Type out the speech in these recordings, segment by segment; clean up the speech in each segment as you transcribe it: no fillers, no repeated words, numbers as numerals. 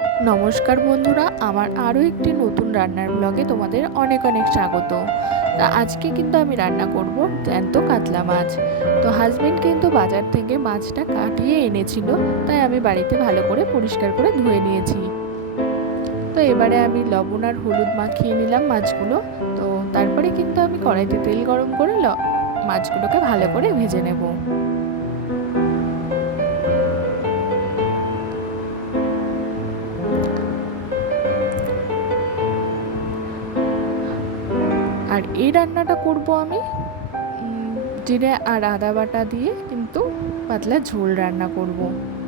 নমস্কার বন্ধুরা, আমার আরও একটি নতুন রান্নার ব্লগে তোমাদের অনেক অনেক স্বাগত। তা আজকে কিন্তু আমি রান্না করব জ্যান্ত কাতলা মাছ। তো হাজবেন্ড কিন্তু বাজার থেকে মাছটা কাটিয়ে এনেছিল, তাই আমি বাড়িতে ভালো করে পরিষ্কার করে ধুয়ে নিয়েছি। তো এবারে আমি লবণ আর হলুদ মাখিয়ে নিলাম মাছগুলো। তো তারপরে কিন্তু আমি কড়াইতে তেল গরম করে মাছগুলোকে ভালো করে ভেজে নেব। আর এই রান্নাটা করব আমি জিরে আর আদা বাটা দিয়ে কিন্তু পাতলা ঝোল রান্না করব।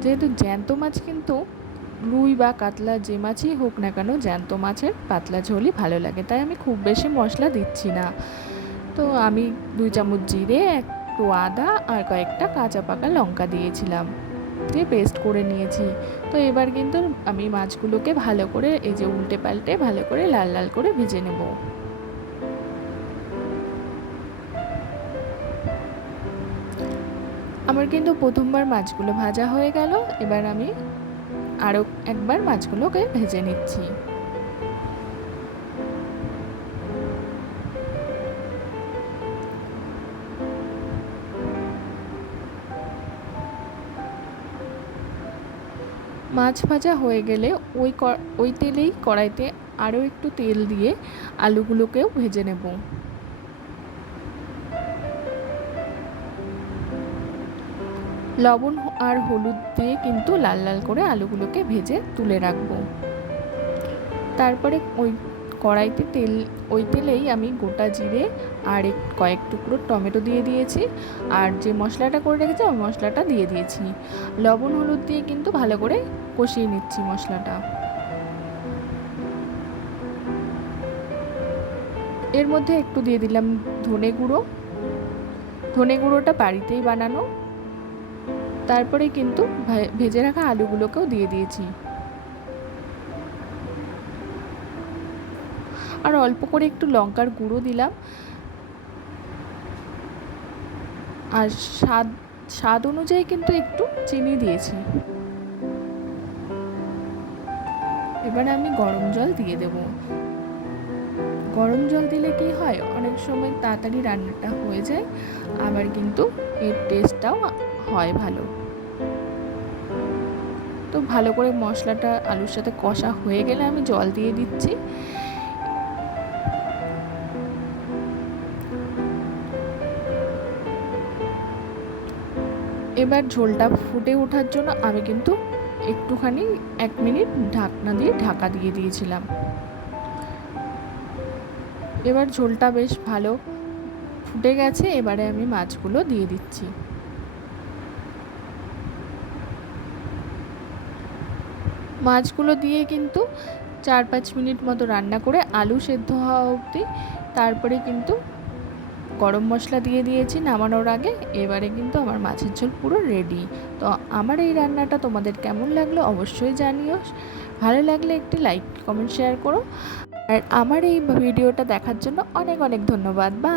যেহেতু জ্যান্ত মাছ কিন্তু রুই বা কাতলা যে মাছই হোক না কেন, জ্যান্ত মাছের পাতলা ঝোলই ভালো লাগে, তাই আমি খুব বেশি মশলা দিচ্ছি না। তো আমি 2 চামচ জিরে, একটু আদা আর কয়েকটা কাঁচা পাকা লঙ্কা দিয়েছিলাম, দিয়ে পেস্ট করে নিয়েছি। তো এবার কিন্তু আমি মাছগুলোকে ভালো করে এই যে উল্টে পাল্টে ভালো করে লাল লাল করে ভেজে নেব। আমার কিন্তু প্রথমবার মাছগুলো ভাজা হয়ে গেল। এবার আমি আরও একবার মাছগুলোকে ভেজে নিচ্ছি। মাছ ভাজা হয়ে গেলে ওই তেলেই কড়াইতে আরও একটু তেল দিয়ে আলুগুলোকেও ভেজে নেব। লবণ আর হলুদ দিয়ে কিন্তু লাল লাল করে আলুগুলোকে ভেজে তুলে রাখবো। তারপরে কড়াইতে ওই তেলেই আমি গোটা জিরে আর কয়েক টুকরো টমেটো দিয়ে দিয়েছি, আর যে মশলাটা করে রেখেছি ওই মশলাটা দিয়ে দিয়েছি। লবণ হলুদ দিয়ে কিন্তু ভালো করে কষিয়ে নিচ্ছি মশলাটা। এর মধ্যে একটু দিয়ে দিলাম ধনে গুঁড়ো। ধনে গুঁড়োটা বাড়িতেই বানানো। তারপরে কিন্তু ভেজে রাখা আলুগুলোকেও দিয়ে দিয়েছি, আর অল্প করে একটু লঙ্কার গুঁড়ো দিলাম। আর স্বাদ অনুযায়ী কিন্তু একটু চিনি দিয়েছি। এবারে আমি গরম জল দিয়ে দেব। গরম জল দিলে কি হয়, অনেক সময় তাড়াতাড়ি রান্নাটা হয়ে যায়, আবার কিন্তু এর টেস্টটাও হয় ভালো। তো ভালো করে মশলাটা আলুর সাথে কষা হয়ে গেলে আমি জল দিয়ে দিচ্ছি। এবার ঝোলটা ফুটে ওঠার জন্য আমি কিন্তু একটুখানি 1 মিনিট ঢাকনা দিয়ে ঢাকা দিয়ে দিয়েছিলাম। এবার ঝোলটা বেশ ভালো ফুটে গেছে। এবারে আমি মাছগুলো দিয়ে দিচ্ছি। মাছগুলো দিয়ে কিন্তু 4-5 মিনিট মতো রান্না করে আলু সেদ্ধ হওয়া অবধি, তারপরে কিন্তু গরম মশলা দিয়ে দিয়েছি নামানোর আগে। এবারে কিন্তু আমার মাছের ঝোল পুরো রেডি। তো আমার এই রান্নাটা তোমাদের কেমন লাগলো অবশ্যই জানিও। ভালো লাগলে একটি লাইক কমেন্ট শেয়ার করো। আর আমার এই ভিডিওটা দেখার জন্য অনেক অনেক ধন্যবাদ। বাই।